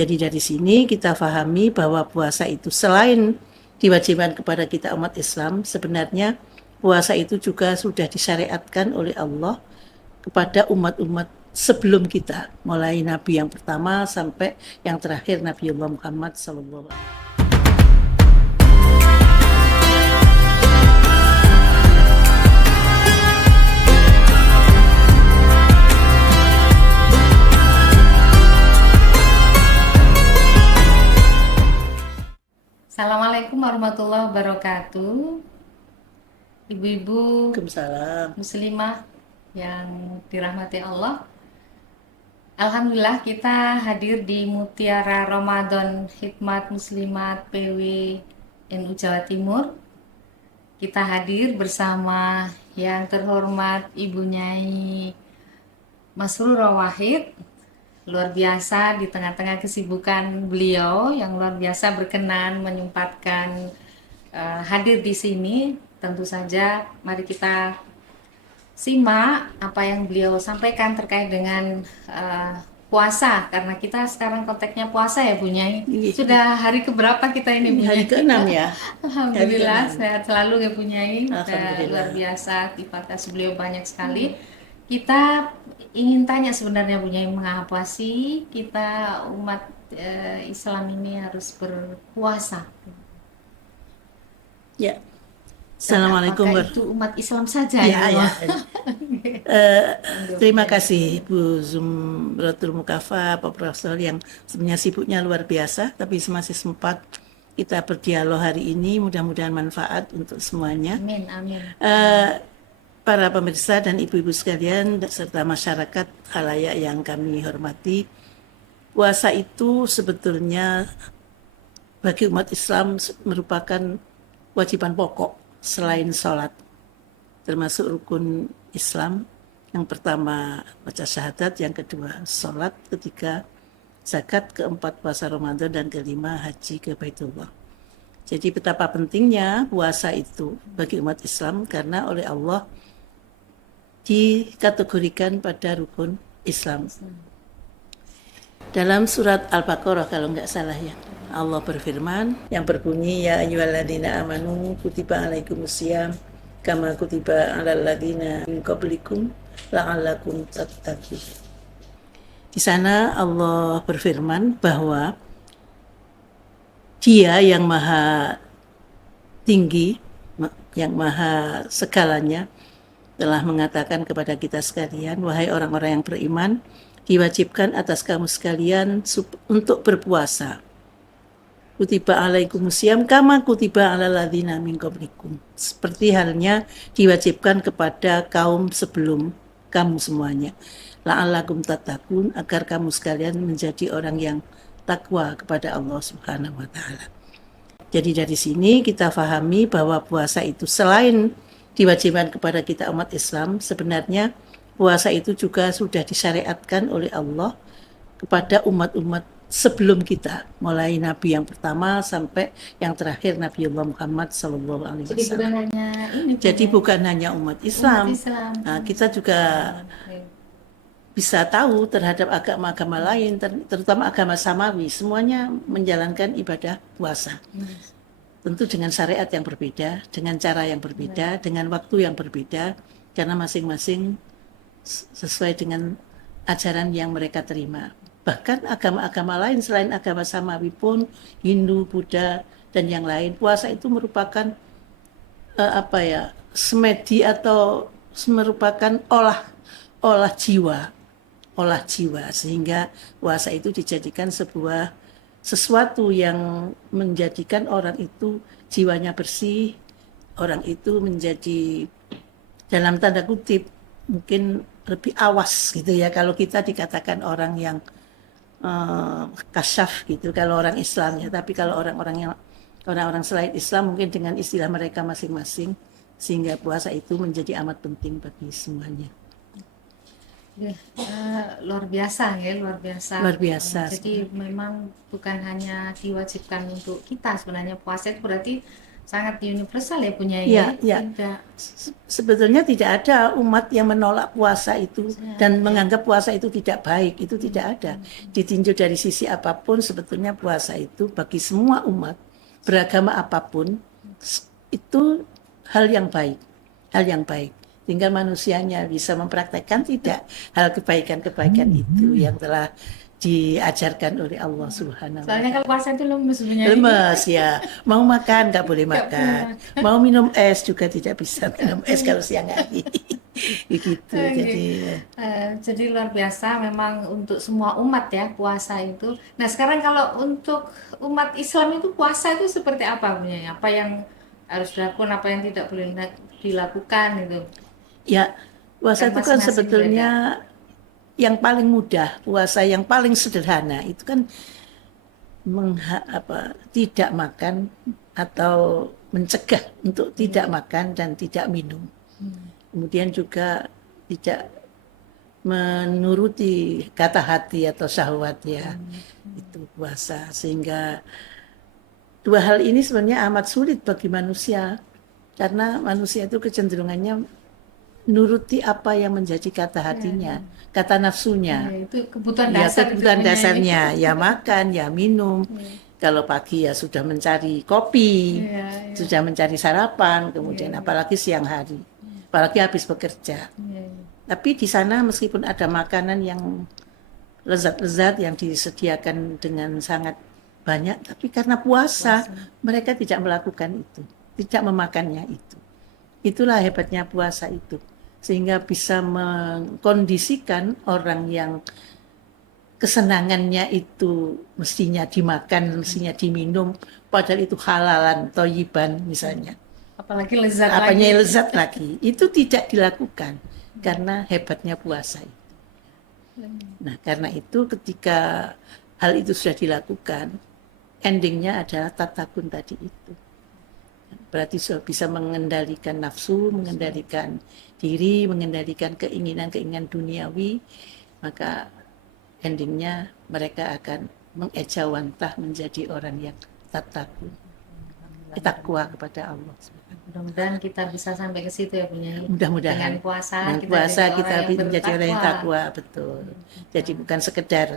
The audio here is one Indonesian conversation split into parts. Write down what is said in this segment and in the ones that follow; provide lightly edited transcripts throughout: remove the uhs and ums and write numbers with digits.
Jadi dari sini kita fahami bahwa puasa itu selain diwajibkan kepada kita umat Islam, sebenarnya puasa itu juga sudah disyariatkan oleh Allah kepada umat-umat sebelum kita, mulai Nabi yang pertama sampai yang terakhir Nabiullah Muhammad SAW. Assalamualaikum warahmatullahi wabarakatuh. Ibu-ibu Waalaikumsalam. muslimah yang dirahmati Allah. Alhamdulillah kita hadir di Mutiara Ramadan Hikmat Muslimat PW NU Jawa Timur. Kita hadir bersama yang terhormat Ibu Nyai Masrurah Wahid. Luar biasa di tengah-tengah kesibukan beliau yang luar biasa berkenan menyempatkan hadir di sini. Tentu saja mari kita simak apa yang beliau sampaikan terkait dengan puasa, karena kita sekarang konteksnya puasa ya Bu Nyai. Sudah hari keberapa kita ini Bu Nyai? Hari ke-6 ya. Alhamdulillah sehat selalu ya Bu Nyai. Alhamdulillah. Luar biasa, aktivitas beliau banyak sekali. Kita ingin tanya sebenarnya Bu Nyai, mengapa sih kita umat Islam ini harus berpuasa? Ya. Assalamualaikum Apakah itu umat Islam saja ya. Terima kasih Bu Zumratul Mukafa, Pak Profesor yang sebenarnya sibuknya luar biasa, tapi masih sempat kita berdialog hari ini, mudah-mudahan manfaat untuk semuanya. Amin, amin. Para pemirsa dan ibu-ibu sekalian serta masyarakat khalayak yang kami hormati, puasa itu sebetulnya bagi umat Islam merupakan kewajiban pokok selain sholat, termasuk rukun Islam. Yang pertama baca syahadat, yang kedua sholat, ketiga zakat, keempat puasa Ramadan, dan kelima haji ke Baitullah. Jadi betapa pentingnya puasa itu bagi umat Islam karena oleh Allah dikategorikan pada rukun Islam. Dalam surat Al-Baqarah kalau nggak salah ya, Allah berfirman yang berbunyi, ya ayyuhalladzina amanu kutiba alaikumusiyam kama kutiba alal ladzina min qablikum la'allakum tattaqun. Di sana Allah berfirman bahwa Dia yang maha tinggi, yang maha segalanya, telah mengatakan kepada kita sekalian, wahai orang-orang yang beriman, diwajibkan atas kamu sekalian untuk berpuasa. Kutiba alaikumusiyam kama kutiba alal ladzina min qablikum. Seperti halnya diwajibkan kepada kaum sebelum kamu semuanya. La'allakum tattaqun, agar kamu sekalian menjadi orang yang takwa kepada Allah Subhanahu wa taala. Jadi dari sini kita fahami bahwa puasa itu selain diwajibkan kepada kita umat Islam, sebenarnya puasa itu juga sudah disyariatkan oleh Allah kepada umat-umat sebelum kita, mulai Nabi yang pertama sampai yang terakhir Nabiullah Muhammad SAW. Jadi bukan hanya umat Islam. Nah, kita juga bisa tahu terhadap agama-agama lain, terutama agama Samawi, semuanya menjalankan ibadah puasa. Tentu dengan syariat yang berbeda, dengan cara yang berbeda, dengan waktu yang berbeda, karena masing-masing sesuai dengan ajaran yang mereka terima. Bahkan agama-agama lain selain agama Samawi pun, Hindu, Buddha, dan yang lain, puasa itu merupakan semedi atau merupakan olah jiwa, sehingga puasa itu dijadikan sesuatu yang menjadikan orang itu jiwanya bersih, orang itu menjadi dalam tanda kutip mungkin lebih awas gitu ya, kalau kita dikatakan orang yang kasyaf gitu kalau orang Islam ya, tapi kalau orang-orang selain Islam mungkin dengan istilah mereka masing-masing, sehingga puasa itu menjadi amat penting bagi semuanya. Luar biasa ya, luar biasa. Jadi memang bukan hanya diwajibkan untuk kita, sebenarnya puasa itu berarti sangat universal ya punya Ya, ya, ya. tidak. Sebetulnya tidak ada umat yang menolak puasa itu dan Ya. menganggap puasa itu tidak baik. Itu tidak ada. Ditinjau dari sisi apapun, sebetulnya puasa itu bagi semua umat, beragama apapun, itu hal yang baik. Hal yang baik. Tinggal manusianya bisa mempraktekkan tidak hal kebaikan-kebaikan itu yang telah diajarkan oleh Allah Subhanahu wa Soalnya kalau Ta'ala. puasa itu lemes punya ini, Lemes ya, mau makan nggak boleh nggak boleh makan, makan. mau minum es juga tidak bisa minum es Boleh. kalau siang hari. Begitu, Oke. jadi Jadi luar biasa memang untuk semua umat ya puasa itu. Nah sekarang kalau untuk umat Islam itu puasa itu seperti apa punya? Apa yang harus dilakukan, apa yang tidak boleh dilakukan itu? ya puasa Kan itu kan masing-masing beda. sebetulnya yang paling mudah, puasa yang paling sederhana itu kan tidak makan atau mencegah untuk tidak Iya. makan dan tidak minum. Hmm. Kemudian juga tidak menuruti kata hati atau syahwat ya, itu puasa. Sehingga dua hal ini sebenarnya amat sulit bagi manusia karena manusia itu kecenderungannya nuruti apa yang menjadi kata Ya, hatinya, kata ya, nafsunya. itu kebutuhan Ya dasar itu kebutuhan punya ini. dasarnya ya makan, ya minum. Iya, Kalau pagi ya sudah mencari kopi, iya, iya, sudah mencari sarapan, kemudian iya, apalagi siang hari, apalagi habis bekerja. iya, Tapi di sana meskipun ada makanan yang lezat-lezat yang disediakan dengan sangat banyak, tapi karena puasa puasa. mereka tidak melakukan itu, tidak memakannya itu. Itulah hebatnya puasa itu, sehingga bisa mengkondisikan orang yang kesenangannya itu mestinya dimakan, mestinya diminum, padahal itu halalan, toyiban misalnya. Apalagi lezat Apanya lagi. yang lezat lagi, itu tidak dilakukan karena hebatnya puasa itu. Nah, karena itu ketika hal itu sudah dilakukan, endingnya adalah tatakun tadi itu. Berarti sudah bisa mengendalikan nafsu, mengendalikan diri, mengendalikan keinginan-keinginan duniawi, maka endingnya mereka akan mengejawantah menjadi orang yang tatakun, takwa kepada Allah. Mudah-mudahan kita bisa sampai ke situ ya punya. Dengan Mudah-mudahan puasa dengan kita puasa jadi kita orang yang menjadi orang yang bertakwa. takwa, betul. Jadi bukan sekedar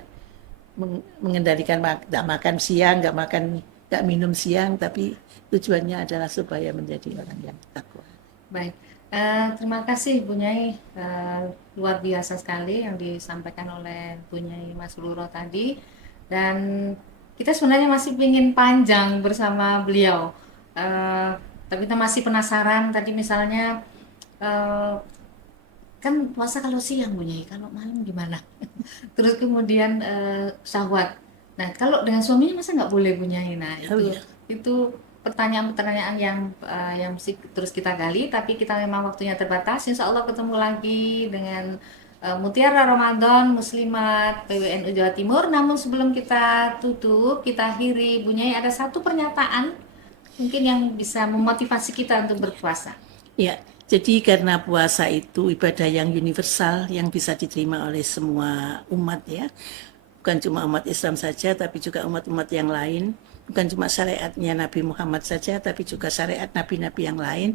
mengendalikan nggak makan siang, nggak minum siang, tapi tujuannya adalah supaya menjadi orang yang takwa. Baik, terima kasih Bu Nyai. Luar biasa sekali yang disampaikan oleh Bu Nyai Mas Luro tadi. Dan kita sebenarnya masih ingin panjang bersama beliau. Tapi kita masih penasaran tadi misalnya eh, kan puasa kalau siang Bu Nyai, kalau malam gimana? Terus kemudian syahwat. Nah, kalau dengan suaminya masa nggak boleh Bu Nyai? Nah, Oh itu ya, itu pertanyaan-pertanyaan yang mesti terus kita gali, tapi kita memang waktunya terbatas. Insya Allah ketemu lagi dengan Mutiara Ramadan Muslimat PWNU Jawa Timur. Namun sebelum kita tutup, kita akhiri, Bu Nyai ada satu pernyataan mungkin yang bisa memotivasi kita untuk berpuasa. ya. Jadi karena puasa itu ibadah yang universal yang bisa diterima oleh semua umat ya. Bukan cuma umat Islam saja, tapi juga umat-umat yang lain. Bukan cuma syariatnya Nabi Muhammad saja, tapi juga syariat Nabi-Nabi yang lain.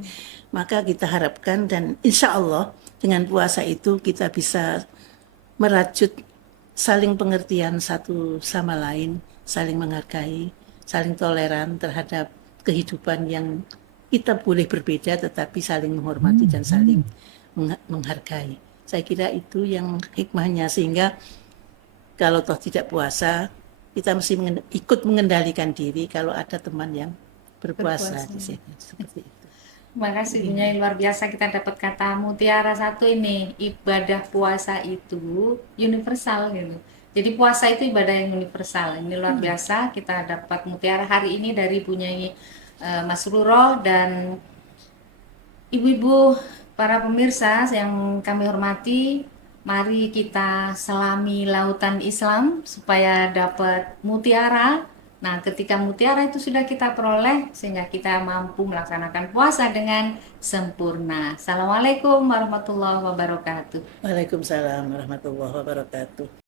Maka kita harapkan dan insya Allah dengan puasa itu kita bisa merajut saling pengertian satu sama lain, saling menghargai, saling toleran terhadap kehidupan yang kita boleh berbeda tetapi saling menghormati dan saling menghargai. Saya kira itu yang hikmahnya sehingga kalau toh tidak puasa, kita mesti ikut mengendalikan diri kalau ada teman yang berpuasa Berpuasa. di sini. Seperti itu. Terima kasih Bunya, luar biasa kita dapat kata mutiara satu ini, ibadah puasa itu universal gitu. Jadi puasa itu ibadah yang universal. Ini luar biasa kita dapat mutiara hari ini dari Bunyai Mas Ruro dan ibu-ibu para pemirsa yang kami hormati. Mari kita selami lautan Islam supaya dapat mutiara. Nah, ketika mutiara itu sudah kita peroleh, sehingga kita mampu melaksanakan puasa dengan sempurna. Assalamualaikum warahmatullahi wabarakatuh. Waalaikumsalam warahmatullahi wabarakatuh.